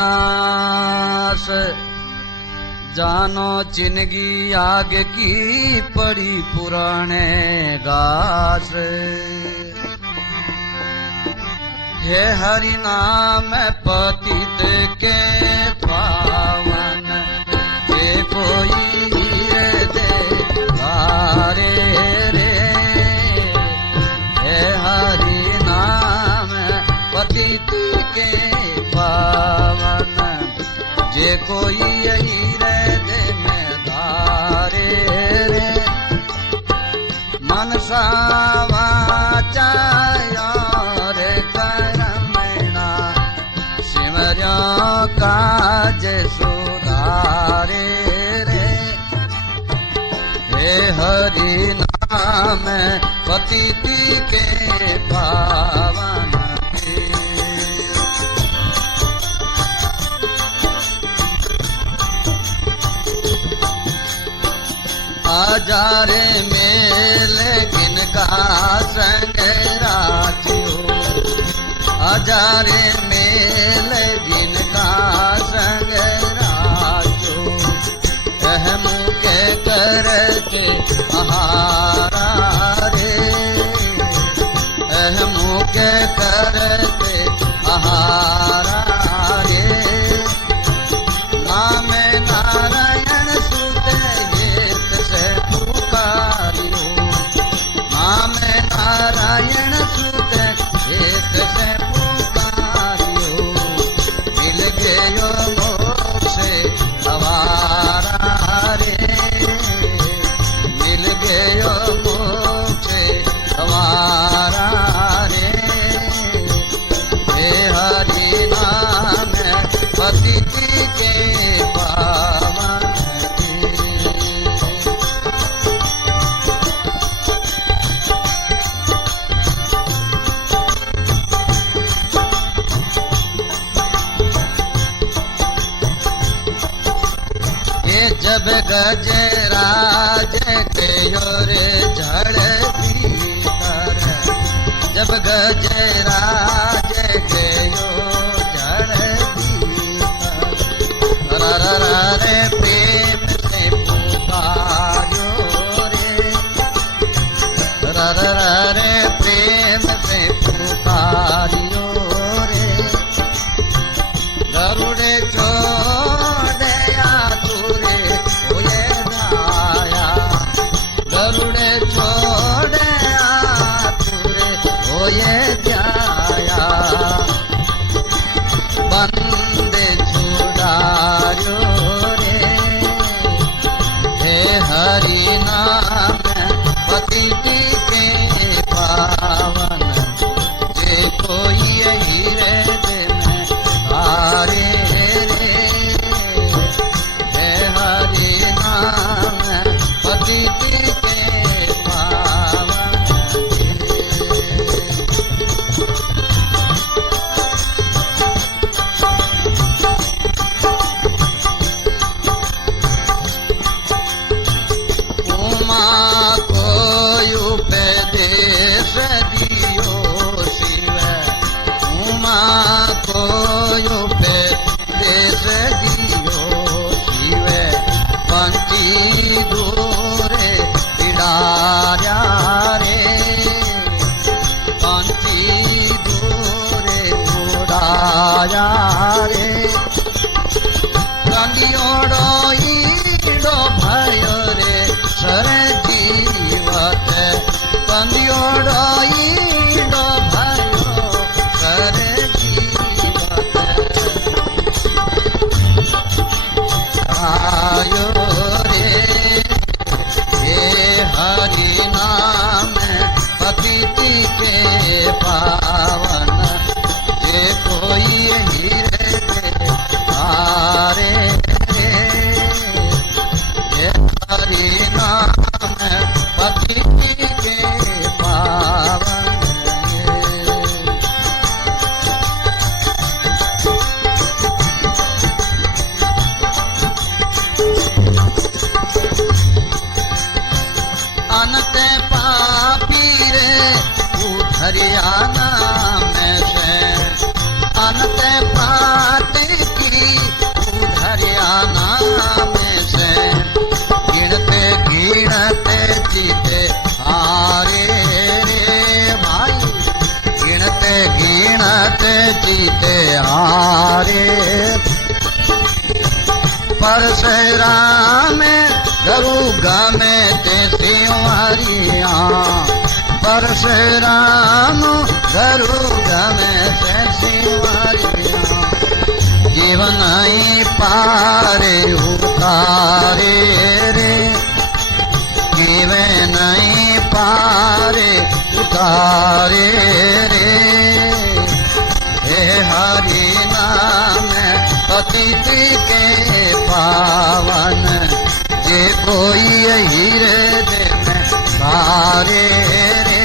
नाश। जानो जिंदगी आग की पड़ी पुराने घास। हे हरि नाम पतित के पावन, ये कोई दे हारे रे। हे हरि नाम पतित के पावन, जे कोई यही दे में धारे रे। मनसा वाचा रे कर्मणा, सिमर्यो काज सुधारे रे। हे हरि नाम पतिति के पावन के। हजारे मेले जिनका संग राखियो, हजारे मेले जिनका संग राखियो। कहमु के करके आहारा रे, कहमु के करके आहारा रे। नाम नारायण सुते नारायण सुत एक से पुकारियो। मिल गयो मोक्ष हमारा रे, मिल गयो मोक्ष हमारा रे। हे हरि नाम पतिति के पावन जब गजराज कयो रे झड़ भीतर, जब गजराज कयो झड़ भीतर। रे प्रेम से पुकारो रे, रे प्रेम से पुकारियो रे। गरुड़े छोड़े आतुरे गरुड़े छोड़े आतुरे होए जाया। बंदे छुड़ायो रे, हे हरि नाम पतिति के पावन, जे कोई यही रे दे में हारे रे। हे हरि नाम पतिति के पावन उमा कोई उपदेश दियो शिव, उमा कोई उपदेश दियो शिव। पंची दूरे पिडार्या रे, पंची दूरे उड़ाया रे। कंदियोड़ो ईड़ो भयो रे सर जीवत, कंदियोड़ो ईड़ो भयो सर जीवत। आयो हरि नाम पतिति के पावन, जे कोई हीरे हारे रे। हरि नाम पतिति के पावन। अनत पापी रे उधरिया नाम से, अनत पाटी की परशुराम गरु गमे ते सिंहारिया परशुराम गरु गमे ते सिंहारिया जीवन ही पारे उतारे रे जीवन ही पारे उतारे रे हे हरि नाम पतित के पावन जे कोई हृदय में सारे रे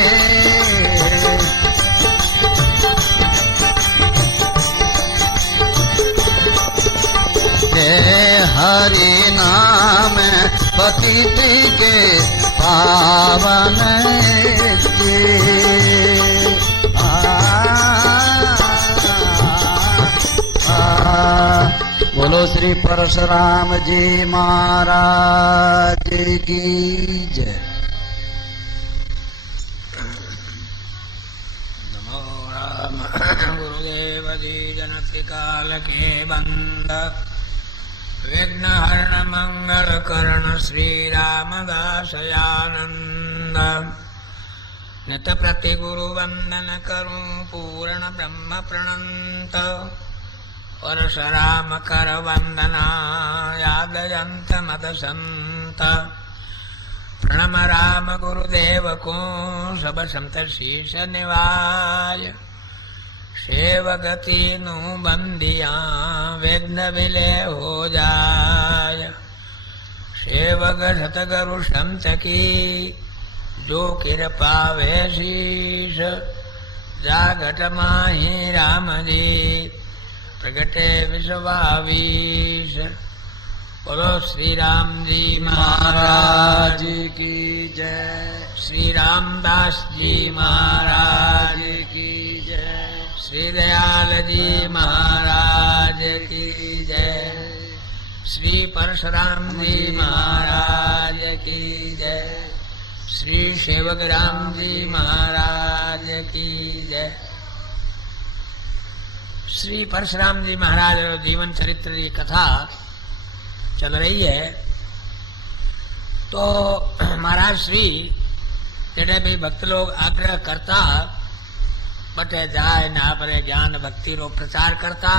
हरि नाम पतित के पावन बोलो श्री परशुराम जी महाराज की जय। नमो राम गुरुदेव जी जनति काल के बंद विघ्न हरण मंगल करण श्री रामदासयानंद नित प्रति गुरु वंदन करूं पूर्ण ब्रह्म प्रणंत परशुराम कर वंदना यादयंत मद संत प्रणम राम गुरुदेव को सब संत शीश निवाय सेवगति नु बंदिया विघ्न विले हो जाय सेवक सतगुरु संत की जो कृपा वे शीश जागट माही राम जी प्रगटे विश्वावीश बोलो श्री राम जी महाराज की जय। श्री रामदास जी महाराज की जय। श्री दयाल जी महाराज की जय। श्री परशुराम जी महाराज की जय। श्री सेवक राम जी महाराज की जय। श्री परशुराम जी महाराज जीवन चरित्र की कथा चल रही है। तो महाराज श्री जड़े भी भक्त लोग आग्रह करता बटे जाए ना परे ज्ञान भक्ति रो प्रचार करता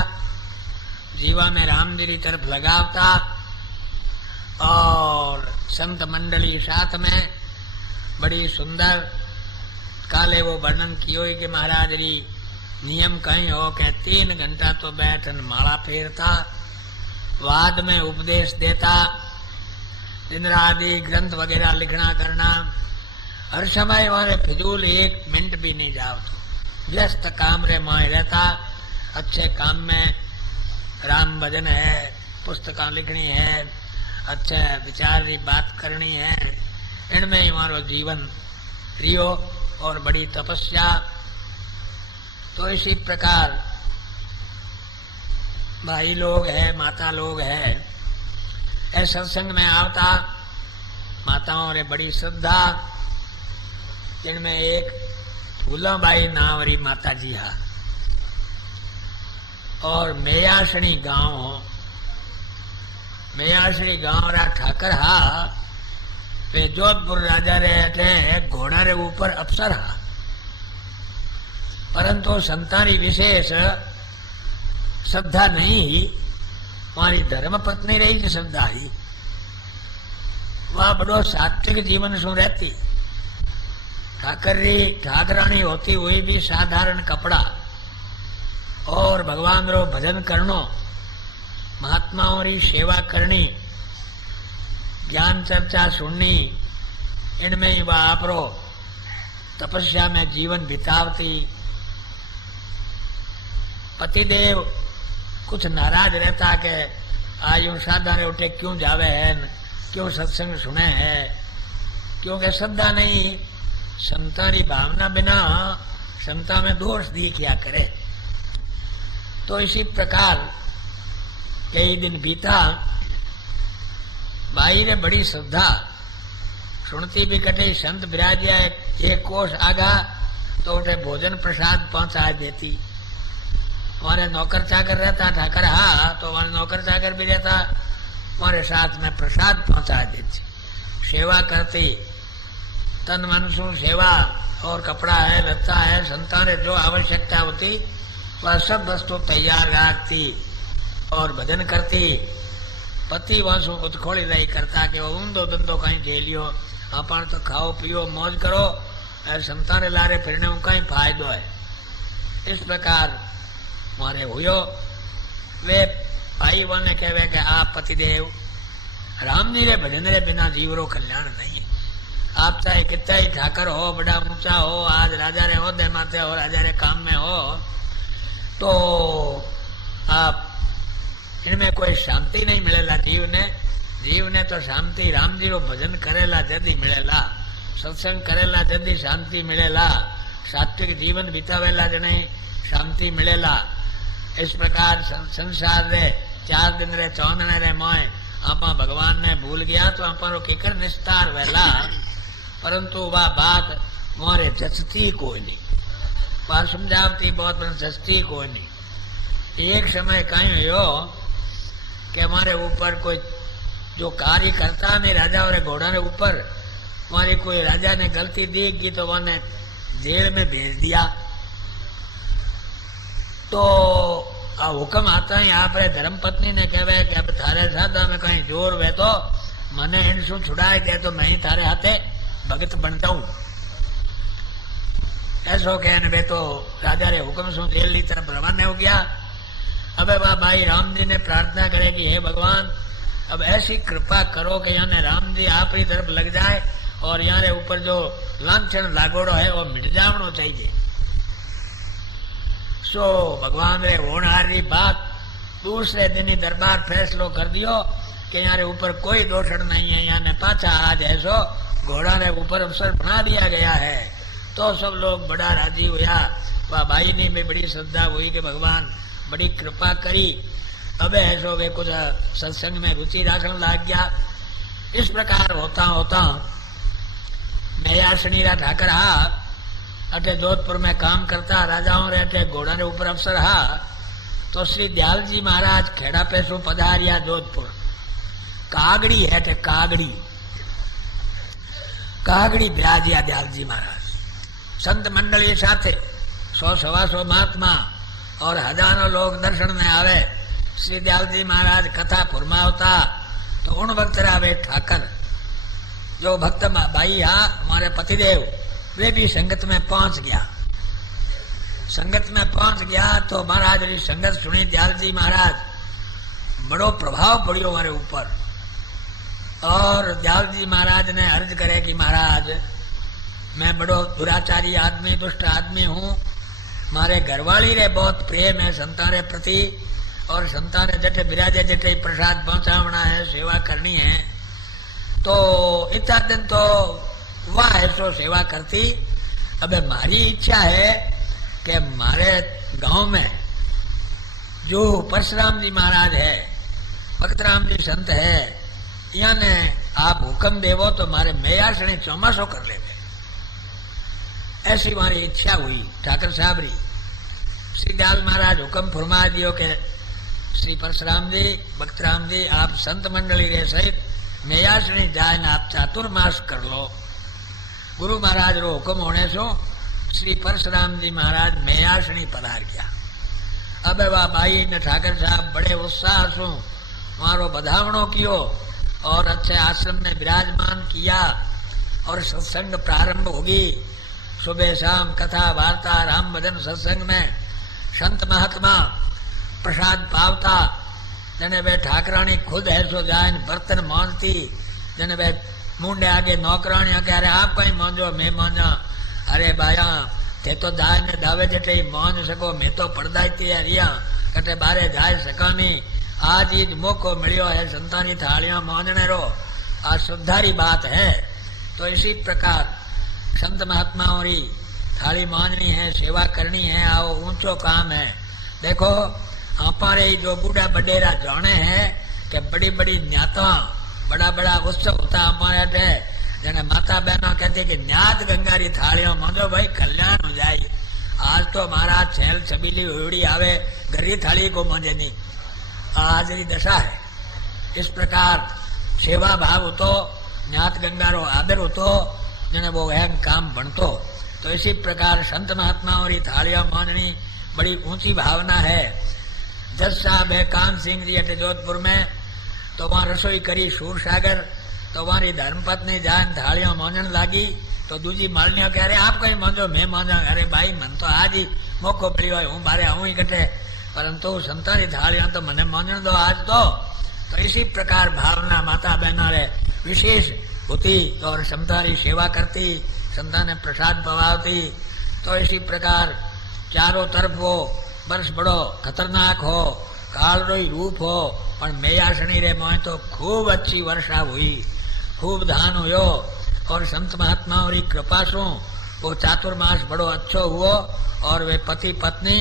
जीवा में राम जी की तरफ लगावता और संत मंडली साथ में बड़ी सुंदर काले वो वर्णन कियो कि महाराज री नियम कहीं हो के 3 घंटा तो बैठन माला फेरता वाद में उपदेश देता दिन आदि ग्रंथ वगैरह लिखना करना हर समय हमारे फिजूल 1 मिनट भी नहीं जाओ तो व्यस्त काम रे माए रहता अच्छे काम में राम भजन है पुस्तकां लिखनी है अच्छे विचार की बात करनी है इनमें ही हमारो जीवन रियो और बड़ी तपस्या। तो इसी प्रकार भाई लोग है माता लोग है ऐसे सत्संग में आवता माताओं रे बड़ी श्रद्धा जिनमें एक फूलाबाई नावरी माता जी हा और मेयासणी गांव रा ठाकर हा वे जोधपुर राजा रे अटे घोड़ा रे ऊपर अफसर हा परंतु संतानी विशेष श्रद्धा नहीं ही हमारी धर्म पत्नी रही की श्रद्धा ही वह बड़ो सात्विक जीवन सु रहती ठाकरानी होती हुई भी साधारण कपड़ा और भगवान रो भजन करनो महात्माओं री सेवा करनी ज्ञान चर्चा सुननी इनमें ही वह आपरो तपस्या में जीवन बितावती। पतिदेव कुछ नाराज रहता के आयु सादा रे उठे क्यों जावे है क्यों सत्संग सुने है क्योंकि श्रद्धा नहीं समता की भावना बिना समता में दोष दिखा करे। तो इसी प्रकार कई दिन बीता भाई ने बड़ी श्रद्धा सुनती भी कटे संत बिराजिया एक कोष आगा तो उठे भोजन प्रसाद पहुंचा देती। हमारे नौकर चाकर रहता ठाकर हा तो हमारे नौकर चाकर भी रहता हमारे साथ में प्रसाद पहुंचा देती, सेवा करती, तन मन सु सेवा, और कपड़ा है, लत्ता है, संतान जो आवश्यकता होती वह सब वस्तु तैयार रखती और भजन करती। पति वासु कुछ खोली नहीं करता कि वो ऊंधो धंधो कहीं झेलियो, अपन तो खाओ पियो मौज करो, संतान लारे फिरने में कहीं फायदो है। इस प्रकार मारे हुयो। वे भाई बोने कहवे कि आप पतिदेव राम जी रे भजन रे बिना जीवरो कल्याण नहीं है। आप चाहे कितना ही ठाकर हो, बड़ा ऊंचा हो, आज राजा रे होदे माथे हो, राजा रे काम में हो, तो आप इनमें कोई शांति नहीं मिलेला। जीव ने तो शांति राम जी रो भजन करेला जदी मिलेला, सत्संग करेला जदी शांति मिलेला, सात्विक जीवन बितावेला जने शांति मिलेला। इस प्रकार संसार रे 4 दिन रे चौंदने रे मोय आपा भगवान ने भूल गया तो आपा केकर निस्तार वेला, परंतु वह बात मोरे जचती कोई नहीं, वह समझावती बहुत पर जचती कोई नहीं। एक समय कहीं हो कि हमारे ऊपर कोई जो कार्य करता नहीं राजा और घोड़ा ने ऊपर, हमारी कोई राजा ने गलती दी तो उन्होंने जेल में भेज दिया। तो हुक्म आता ही आप रे धर्मपत्नी ने कहवे कि अब थारे साथ में कहीं जोर वे तो मने इनसु छुड़ाए दे तो मैं ही थारे हाथे भगत बन जाऊं। ऐसो कहने वे तो राजा रे हुक्म सु जेल की तरफ रवाना हो गया। अब वह भाई राम जी ने प्रार्थना करे कि हे भगवान अब ऐसी कृपा करो कि यानी राम जी आप ही तरफ लग जाए और यहाँ ऊपर जो लांछन लागोड़ो है वो मिट जावनो चाहिए। सो भगवान रे होनहारी बात दूसरे दिन ही दरबार फैसलो कर दियो कि यहाँ ऊपर कोई दोषण नहीं है, यहाँ पाछा आज ऐसो घोड़ा रे ऊपर अवसर बना दिया गया है। तो सब लोग बड़ा राजी हुआ। वह भाई ने भी बड़ी श्रद्धा हुई कि भगवान बड़ी कृपा करी। अब ऐसो वे कुछ सत्संग में रुचि रखने लग गया। इस प्रकार होता होता मैं यासनीरा ठाकर हा अटे जोधपुर में काम करता, राजाओं रे अटे घोड़ा रे ऊपर अफसर हा। तो श्री दयाल जी महाराज खेड़ा पेशु पधारिया जोधपुर। कागड़ी है अटे कागड़ी ब्याजिया दयाल जी महाराज संत मंडली साथे 100-125 महात्मा और हजारों लोग दर्शन में आवे। श्री दयाल जी महाराज कथा फुरमावता तो उन वक्त आवे ठाकर जो भक्त भाई हा हमारे पतिदेव वे भी संगत में पहुंच गया। संगत में पहुंच गया तो महाराज री संगत सुनी दयाल जी महाराज बड़ो प्रभाव पड़ियो हमारे ऊपर। और दयाल जी महाराज ने अर्ज करे कि महाराज मैं बड़ो दुराचारी आदमी दुष्ट आदमी हूँ, मारे घरवाली रे बहुत प्रेम है संतान प्रति और संतान जटे बिराजे जटे प्रसाद पहुंचावना है, सेवा करनी है। तो इतना दिन तो वह ऐसो सेवा करती। अब मारी इच्छा है कि मारे गांव में जो परशुराम जी महाराज है, भक्तराम जी संत है, याने आप हुक्म देवो तो मारे मैयासणी चौमासो कर ले। ऐसी हमारी इच्छा हुई ठाकर साहब री। श्री दयाल महाराज हुक्म फरमा दियो के श्री परशुराम जी भक्तराम जी आप संत मंडली रे सहित मैयासणी जाए न आप चातुर्मास कर लो। गुरु महाराज रो हुक्म होने सो श्री परशुराम जी महाराज मैयासणी पधार गया। अब वह भाई ने ठाकर साहब बड़े उत्साह सु मारो बधावणो कियो और अच्छे आश्रम में विराजमान किया और सत्संग प्रारंभ होगी। सुबह शाम कथा वार्ता राम भजन सत्संग में संत महात्मा प्रसाद पावता। जने वे ठाकरानी खुद ऐसो जाए बर्तन मांजती, जने वे मुंडे आगे नौकरानी आगे अरे आप कहीं मांजो मैं मांजा। अरे भाया थे तो जाए ने दावे जटे ही मांज सको, मैं तो पड़दाई हरिया कटे बारे जाए सकामी। आज ही मौको मिलियो है संतानी थालियां मांजने रो, आज सुधारी बात है। तो इसी प्रकार संत महात्माओं री थाली मांजनी है, सेवा करनी है, आओ ऊंचो काम है। देखो हमारे जो बूढ़ा बडेरा जाने हैं कि बड़ी बड़ी न्याता बड़ा बड़ा उत्सव होता हमारे जने माता बहना कहते कि न्यात गंगारी थालियां मांजो भाई कल्याण हो जाए। आज तो महाराज छेल छबीली हुड़ी आवे गरी थाली को मांजे नहीं, आज री दशा है। इस प्रकार सेवा भाव होतो, ज्ञात गंगारो आदर होतो, जने वो वह काम बनतो। तो इसी प्रकार संत महात्माओं की थालियां माननी बड़ी ऊंची भावना है। जज साहब है कान सिंह जी अटे जोधपुर में, तो वहां रसोई करी सूर सागर, तो वहां धर्मपत्नी जान थालियां मांजन लागी, तो दूजी मालनिया कह रहे आप कहीं मांजो, मैं मांजा। अरे भाई मन तो आज ही मौको मिलो है, हूँ बारे आऊं ही कटे, परंतु संता की थालियां तो मने मांजन दो आज तो इसी प्रकार भावना माता बहना रे विशेष होती और क्षमता की सेवा करती, संता ने प्रसाद पवाती। तो इसी प्रकार चारों तरफ वो वर्ष बड़ो खतरनाक हो, कालरोई रूप हो, पर मेयासनी रे मोह तो खूब अच्छी वर्षा हुई, खूब धान हुयो, और संत महात्माओं की कृपा सु वो चातुर्मास बड़ो अच्छो हुओ, और वे पति पत्नी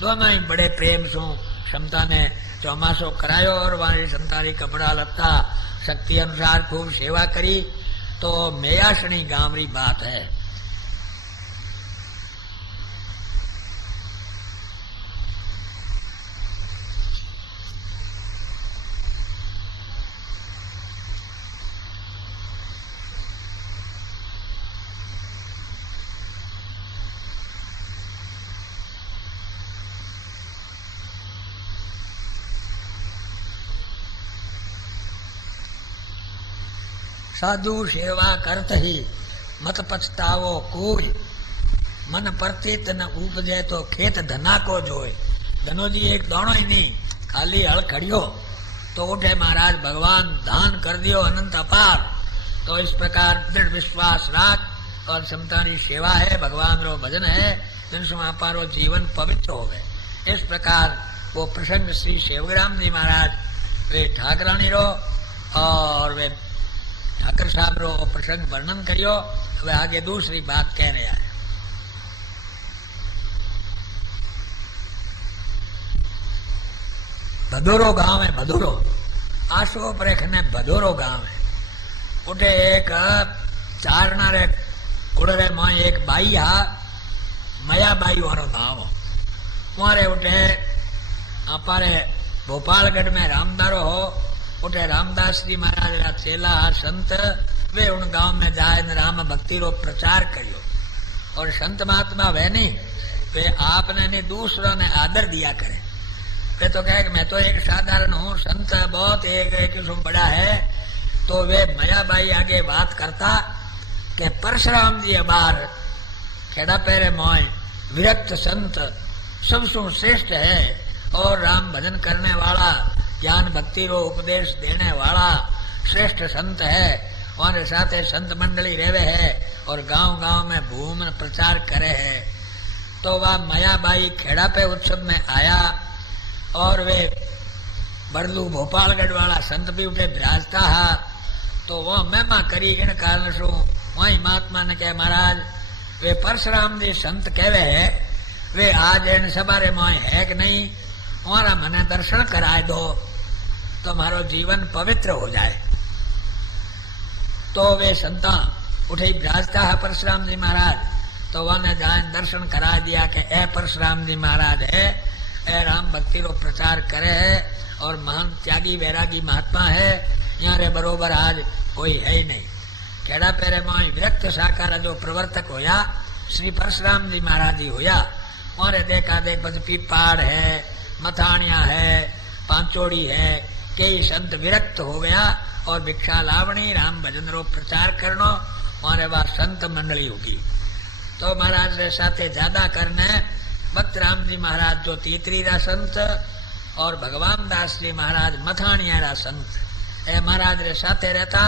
दोनों ही बड़े प्रेम सु क्षमता ने चौमासो करायो, और वाली संतारी कपड़ा लत्ता शक्ति अनुसार खूब सेवा करी। तो मेयासनी गांव री बात है। साधु सेवा करत ही मत पछतावो कोई, मन परतीत न उपजे तो खेत धना को जोए। धनो जी एक दाणो ही नहीं, खाली हल खड़ियो तो उठे महाराज भगवान दान कर दियो अनंत अपार। तो इस प्रकार दृढ़ विश्वास राख और क्षमता सेवा है, भगवान रो भजन है, जिनसे अपारो जीवन पवित्र हो गए। इस प्रकार वो प्रसंग श्री सेवग्राम जी महाराज वे ठाकरानी रो और वे ठाकर साहब रो प्रसंग वर्णन करियो। वे आगे दूसरी बात कह रहा है। भदोरो गांव है, भदोरो आशो प्रेखने भदोरो गांव है। उठे एक चारणा रे कुड़रे मां एक बाई हा, मया बाई वारो नाम। वहां उठे अपारे भोपालगढ़ में रामदारो हो, उठे रामदास जी महाराज रा चेला संत वे उन गांव में जाए न राम भक्ति रो प्रचार करियो। और संत महात्मा वे नहीं, वे आपने नहीं दूसरों ने आदर दिया करे। वे तो कहे कि मैं तो एक साधारण हूँ, संत बहुत एक बड़ा है। तो वे मयाबाई आगे बात करता कि परशुराम जी अबार खेड़ा पैरे मोय विरक्त संत सबसु श्रेष्ठ है, और राम भजन करने वाला ज्ञान भक्ति रो उपदेश देने वाला श्रेष्ठ संत है। हमारे साथ संत मंडली रेवे है और गांव गांव में भूमन प्रचार करे है। तो वह मयाबाई खेड़ा पे उत्सव में आया, और वे बरलू भोपालगढ़ वाला संत भी उठे विराजता है। तो वह महिमा करी इन कारण सु वही महात्मा ने कहे महाराज वे परशुराम जी संत कहवे है, वे आज इन सबारे मोय है कि नहीं, हमारा मने दर्शन कराए दो तो मारो जीवन पवित्र हो जाए। तो वे संता उठे विराजता है परशुराम जी महाराज। तो वह जाए दर्शन करा दिया कि ए परशुराम जी महाराज है, ए राम भक्ति रो प्रचार करे है, और महान त्यागी वैरागी महात्मा है, यहाँ रे बरोबर आज कोई है ही नहीं। खेड़ा पेरे मोई विरक्त साकार जो प्रवर्तक होया श्री परशुराम जी महाराज ही होया। और देखा देख बस पीपाड़ है, मथानिया है, पांचोड़ी है, कई संत विरक्त हो गया और भिक्षा लावणी राम भजन रो प्रचार करनो मारे वह संत मंडली होगी। तो महाराज रे साथे ज्यादा करने भक्त राम जी महाराज जो तीतरी रा संत और भगवान दास जी महाराज मथानिया रा संत ए महाराज रे साथे रहता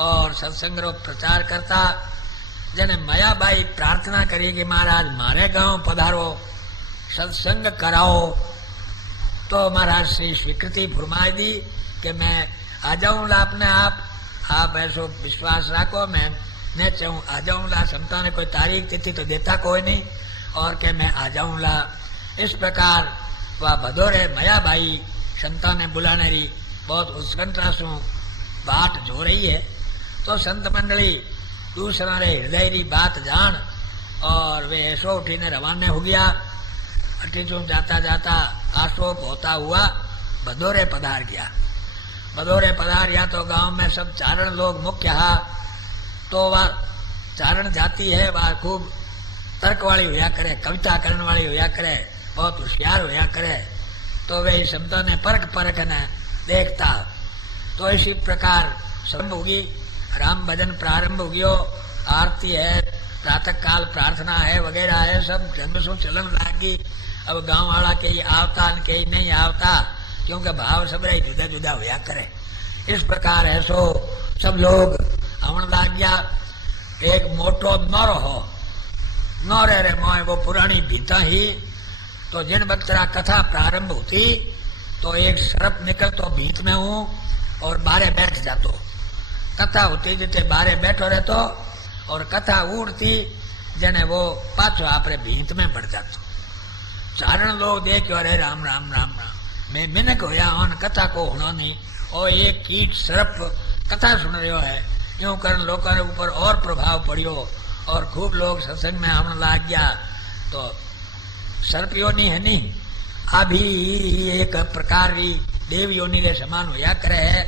और सत्संग रो प्रचार करता। जने मयाबाई प्रार्थना करी कि महाराज मारे गांव पधारो सत्संग कराओ। तो महाराज श्री स्वीकृति फरमाई दी कि मैं आ जाऊंगा अपने आप ऐसो विश्वास रखो, मैं न चाहूं आ जाऊंगा। संता ने कोई तारीख तिथि तो देता कोई नहीं, और के मैं आ जाऊंगा। इस प्रकार वह भदोरे मयाबाई संता ने बुलाने री बहुत उत्कंठा सु बाट जो रही है। तो संत मंडली दूसरा रे हृदय री बात जान और वे ऐसो उठीने रवाने हो गया। अटी चू जाता जाता आशोप होता हुआ भदोरे पधार गया। बदोरे पधारिया तो गांव में सब चारण लोग मुख्य हा, तो वह चारण जाती है वह खूब तर्क वाली होया करे, कविता करने वाली होया करे, बहुत होशियार होया करे, तो वे शब्दों ने परख न देखता। तो इसी प्रकार सब होगी, राम भजन प्रारंभ हो गयो, आरती है, प्रातः काल प्रार्थना है वगैरह है, सब ढंग से चलन लागी। अब गांव वाला कहीं आवता न कहीं नहीं आवता, क्योंकि भाव सब जुदा जुदा होया करे। इस प्रकार है सो सब लोग आवन लाग गया। एक मोटो नौरो हो, नौरे रे मोय वो पुरानी भीता ही, तो जिन बक्तरा कथा प्रारंभ होती तो एक सर्प निकल तो भीत में हूं और बारे बैठ जातो। कथा होती जिते बारे बैठो रहतो और कथा उड़ती जने वो पाछो आपरे भीत में बढ़ जातो। चारण लोग देखो अरे राम राम राम राम, मैं मिनक होया हूं कथा को होना नहीं, और एक कीट सर्प कथा सुन रहे है, यूं कर लोगों के ऊपर और प्रभाव पड़ियो और खूब लोग सत्संग में आने लाग गया। तो सर्प योनि है नहीं, अभी एक प्रकार की देव योनि के समान होया करे है,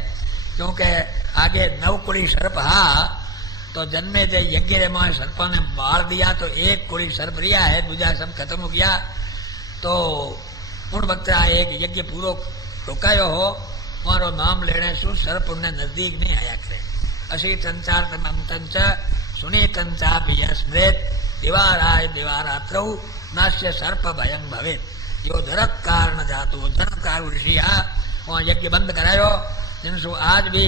क्योंकि आगे नवकुड़ी सर्प हा, तो जन्मे जे यज्ञ रे मोह सर्पों ने बाढ़ दिया तो एक कुड़ी सर्प रिया है, दूजा सब खत्म हो गया। तो उन वक्त एक यज्ञ पूरो रोकायो हो, मारो नाम लेने शु सर्प उन्हें नजदीक नहीं आया करे। असी तंचार तंच सुनी तंचा भी स्मृत दिवाराय दिवारात्रौ नाश्य सर्प भयं भवे, यो धरत कारण जातु धरतकार ऋषि आ वहां यज्ञ बंद करायो। जिनसु आज भी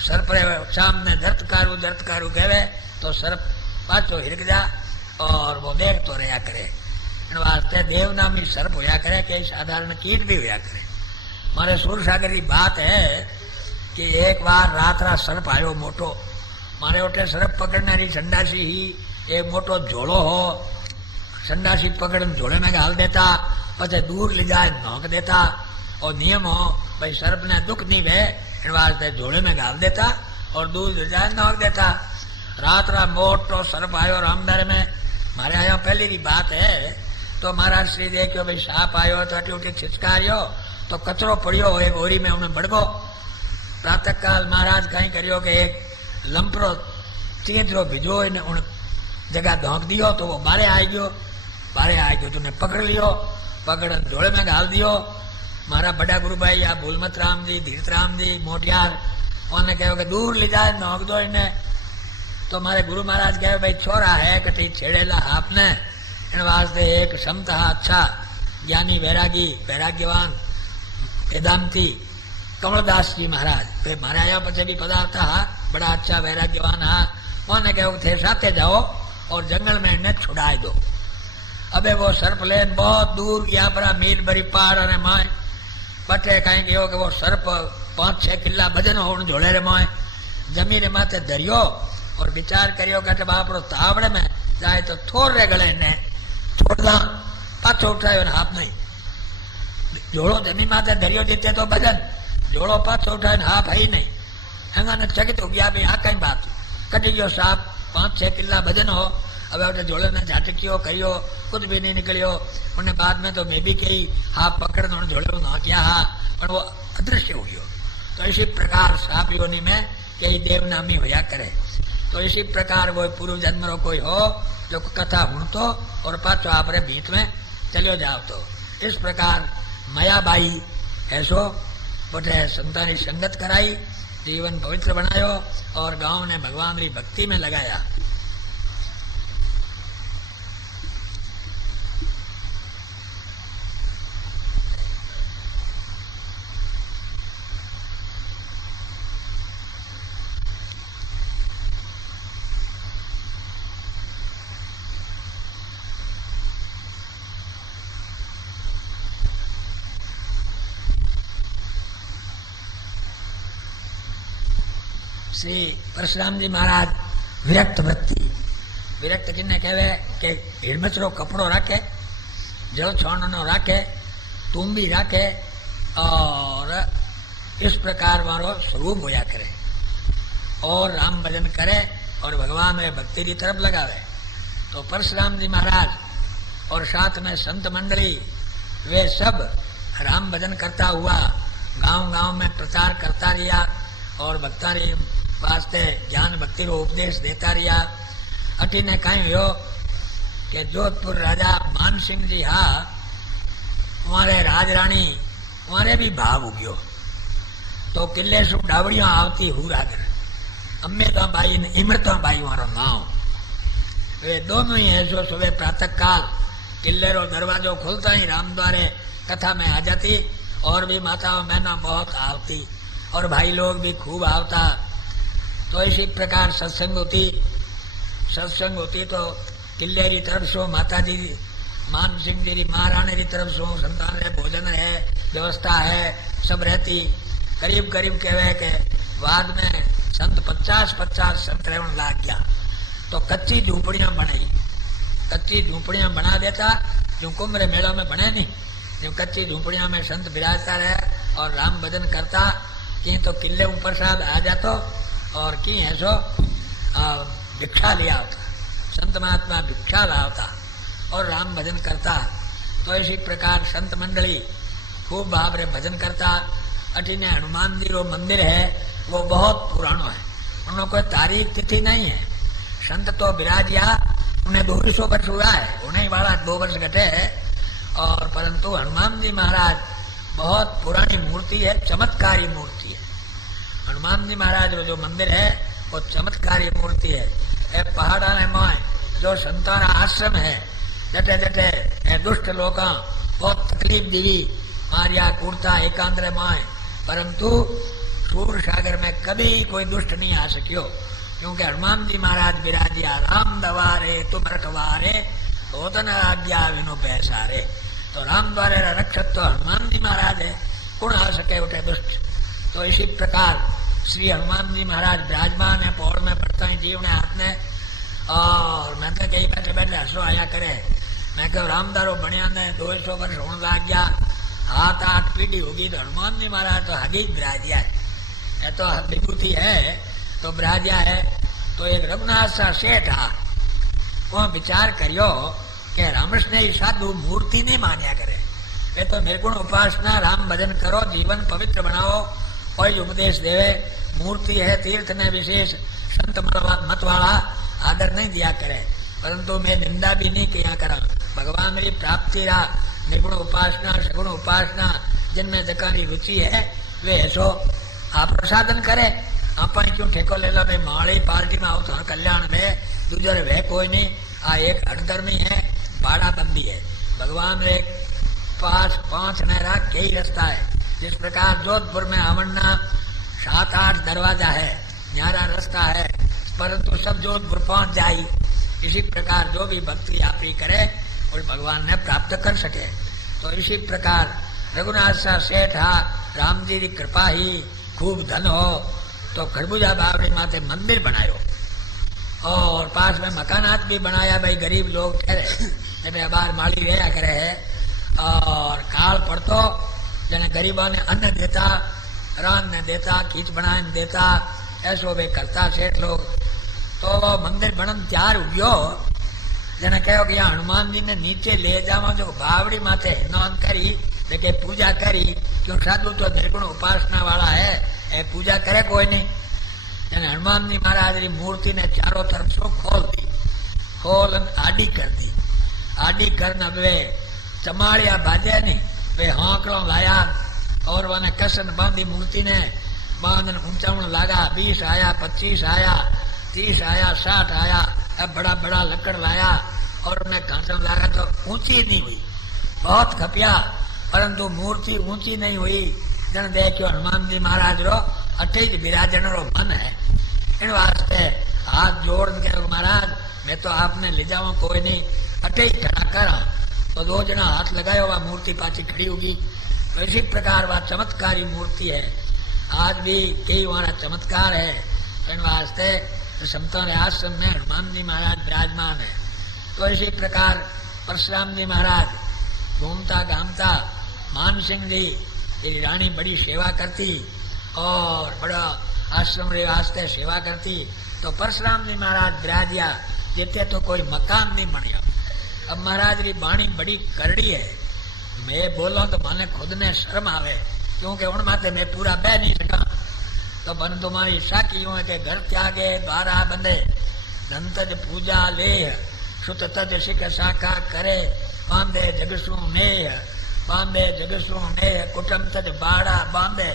सर्प रे सामने धरतकारू कहवे तो सर्प पाछो हिरक जा और वो देख तो रहा करे। इन वास्ते देवनामी सर्प होया करे कि साधारण कीट भी होया करे। मारे सूरसागर की बात है कि एक बार रात सर्प आयो मोटो, मारे उठे सर्प पकड़ने संडासी ही एक मोटो झोलो हो, संडासी पकड़ झोले में घाल देता, पचे दूर ले जाए नोक देता, और नियम हो भाई सर्प ने दुख नहीं वे इन वास्ते झोले में घाल देता और दूर ले जाए नोक देता। रात मोटो सर्प आयो रामदार में, मारे आयो पहली की बात है। तो महाराज श्री देखो भाई साप आयो तो अटी उठी छिचकारियो तो कचरो पड़ियो एक ओरी में उन्हें बढ़गो। प्रातः काल महाराज कहीं करियो कि एक लंपरो चींचरो भिजो इन्हें उन जगह धोंक दियो तो वो बारे आ गयो तो उन्हें पकड़ लियो, पकड़ झोले में घाल दियो। मारा बड़ा गुरु भाई या भूलमत राम जी, धीरत राम जी, मोटियार, उन्हें कहो कि दूर ले जाए नोक दो इन्हें। तो हमारे गुरु महाराज कहे भाई छोरा है कटी छेड़ेला आपने, इन वास्ते एक समता अच्छा ज्ञानी वैरागी वैराग्यवान वेदांती कमलदास जी महाराज वे मारे आया पचे भी पदार्थ हा, बड़ा अच्छा वैराग्यवान हा। उन्होंने कहो थे साथे जाओ और जंगल में इन्हें छुड़ाए दो। अबे वो सर्प लेन बहुत दूर गया, परा मील भरी पहाड़ अरे माए बटे कहीं गयो कि वो सर्प 5-6 किला भजन हो झोले रे माए जमी रे माथे धरियो और विचार करियो कि बापड़ो तावड़े में जाए तो थोड़ रे गले ने छोड़ दा, पाछो उठायो हाथ नहीं। झोड़ो जमी माथे धरियो देते तो भजन, झोड़ो पाछो उठायो हाथ है ही नहीं। हंगा चकित हो गया भाई हाँ कहीं बात कटी गयो साप 5-6 किला भजन हो। अब उठे झोले ने झाटकियो करियो कुछ भी नहीं निकलियो। उन्हें बाद में तो मैं भी कही हाथ पकड़ झोले को ना किया हा, पर वो अदृश्य हो गयो। तो इसी प्रकार साप योनि में कई देवनामी होया करे। तो इसी प्रकार वो पूर्व जन्म रो कोई हो जो कथा हुणतो और पाछो आपरे भीत में चलियो जाओ। तो इस प्रकार मयाबाई ऐसो उठे संतानी संगत कराई, जीवन पवित्र बनायो और गांव ने भगवान की भक्ति में लगाया। श्री परशुराम जी महाराज विरक्त वृत्ति, विरक्त किन्ने कहवे के हिड़मचरो कपड़ो राखे, जल छोड़नो राखे, तुम्बी राखे और इस प्रकार मारो स्वरूप होया करे और राम भजन करे और भगवान में भक्ति की तरफ लगावे। तो परशुराम जी महाराज और साथ में संत मंडली वे सब राम भजन करता हुआ गांव गांव में प्रचार करता रहा और भक्ता री वास्ते ज्ञान भक्ति रो उपदेश देता रहा। अटी ने कहीं हो कि जोधपुर राजा मान सिंह जी हा वहारे राजराणी वहारे भी भाव उग्यो तो किले सु डावड़ियों आवती हुरागर अम्मेता बाई ने इमरता बाई वारो नाम वे दोनों ही ऐसो सुबह प्रातः काल किले रो दरवाजो खुलता ही रामद्वारे कथा में आ जाती और भी माताओं बहना बहुत आवती और भाई लोग भी खूब आवता। तो इसी प्रकार सत्संग होती तो किले की तरफ से माता जी मान सिंह जी की महारानी की तरफ से संतान है भोजन है व्यवस्था है सब रहती। करीब करीब कहवे के बाद में संत 50-50 संत रहने लग गया तो कच्ची झूंपड़ियां बनाई। कच्ची झूंपड़ियां बना देता जो कुंभ रे मेला में बने नहीं जो कच्ची झूंपड़ियां में संत विराजता रहे और राम भजन करता कि तो किले ऊपर साथ आ जातो और की ऐसो भिक्षा लिया होता संत महात्मा भिक्षा लावता और राम भजन करता। तो इसी प्रकार संत मंडली खूब भाव रे भजन करता। अठीने हनुमान जी रो मंदिर है वो बहुत पुरानो है उन्होंने कोई तारीख तिथि नहीं है। संत तो विराजिया उन्हें 200 वर्ष हुआ है उन्हें वाला 2 वर्ष घटे है और परंतु हनुमान जी महाराज बहुत पुरानी मूर्ति है चमत्कारी मूर्ति है। हनुमान जी महाराज रो जो मंदिर है वो चमत्कारी मूर्ति है। पहाड़ा ने मोय जो संतान आश्रम है जटे जटे दुष्ट लोग बहुत तकलीफ दीवी मारिया कूड़ता एकांतरे मोय परंतु सूर सागर में कभी कोई दुष्ट नहीं आ सकियो क्योंकि हनुमान जी महाराज विराजिया राम दवारे तुम रखवारे होतन आज्ञा विनो पैसारे। तो राम द्वारे रक्षक तो हनुमान जी महाराज है कौन आ सके उठे दुष्ट। तो इसी प्रकार श्री हनुमान जी महाराज विराजमान है पौड़ में पड़ता है जीव ने हाथ ने और मैं तो कहीं बैठे बैठे हसो आया करे मैं कह रामदारो बनिया ने 200 वर्ष होने लग गया 7-8 पीढ़ी होगी तो हनुमान जी महाराज तो हगी विराजिया है तो विभूति है तो विराजिया है। तो एक रघुनाथ सा सेठ हा वो विचार करियो कि रामकृष्ण साधु मूर्ति नहीं मान्या करे वे तो निर्गुण उपासना राम भजन करो जीवन पवित्र बनाओ कोई उपदेश देवे मूर्ति है तीर्थ ने विशेष संत मत वाला आदर नहीं दिया करे परंतु मैं निंदा भी नहीं किया करा। भगवान मेरी प्राप्ति रहा निर्गुण उपासना सगुण उपासना जिनमें जकारी रुचि है वे ऐसो आप प्रसादन करे आप क्यों ठेको ले लो भाई माड़ी पार्टी में आओ तो कल्याण में दूसरे वह कोई नहीं आ एक हठधर्मी है भाड़ा बंदी है। भगवान एक 5 नहरा कई रास्ता है जिस प्रकार जोधपुर में आवड़ना 7-8 दरवाजा है न्यारा रास्ता है परंतु सब जोधपुर पहुंच जाई। इसी प्रकार जो भी भक्ति आपकी करे और भगवान ने प्राप्त कर सके। तो इसी प्रकार रघुनाथ सा सेठ हा राम जी की कृपा ही खूब धन हो तो खरबूजा बावड़ी माते मंदिर बनायो और पास में मकानात भी बनाया भाई गरीब लोग ठहरे जब बाहर माली रहा करे है और काल पड़तो जने गरीबों ने अन्न देता रान ने देता खींच बनाए देता ऐसो वे करता सेठ लोग। तो मंदिर बनन तैयार हुयो जने कहो कि यहाँ हनुमान जी ने नीचे ले जावा जो बावड़ी माथे स्नान करी देखे पूजा करी क्यों साधु तो निर्गुण उपासना वाला है पूजा करे कोई नहीं। जने हनुमान जी महाराज की मूर्ति ने चारों तरफ से खोल आडी कर दी। आडी करना वे चमाड़िया बाजे नहीं वे हौकड़ो लाया और वने कसन बांधी मूर्ति ने बांधन ऊंचावण लगा 20 आया 25 आया 30 आया 60 आया अब बड़ा बड़ा लकड़ लाया और उन्हें कांचन लगा तो ऊंची नहीं हुई बहुत खपिया परंतु मूर्ति ऊंची नहीं हुई। जन देखियो हनुमान जी महाराज रो अठे विराजन रो मन है इन वास्ते हाथ जोड़ के महाराज मैं तो आपने ले जाऊं कोई नहीं अठे खड़ा करा तो 2 जना हाथ लगायो वह मूर्ति पाची खड़ी होगी। तो इसी प्रकार वह चमत्कारी मूर्ति है आज भी कई वहां चमत्कार है। इन वास्ते संतों ने आश्रम में हनुमान जी महाराज विराजमान है। तो इसी प्रकार परशुराम जी महाराज घूमता घामता मान सिंह जी तेरी रानी बड़ी सेवा करती और बड़ा आश्रम रे वास्ते सेवा करती। तो परशुराम जी महाराज विराजिया देते तो कोई मकान नहीं बनिया। अब महाराज री बाणी बड़ी करड़ी है मैं बोलो तो माने खुद ने शर्म आवे क्योंकि उन माते मैं पूरा बह नहीं सका। तो बन तुम्हारी साकी यूं है कि घर त्यागे द्वारा बंदे, धन तज पूजा ले, सुत तज सिख शाखा करे, बांधे जगसू नेह, बांधे जगसू नेह, कुटुंब तज बाड़ा बांधे,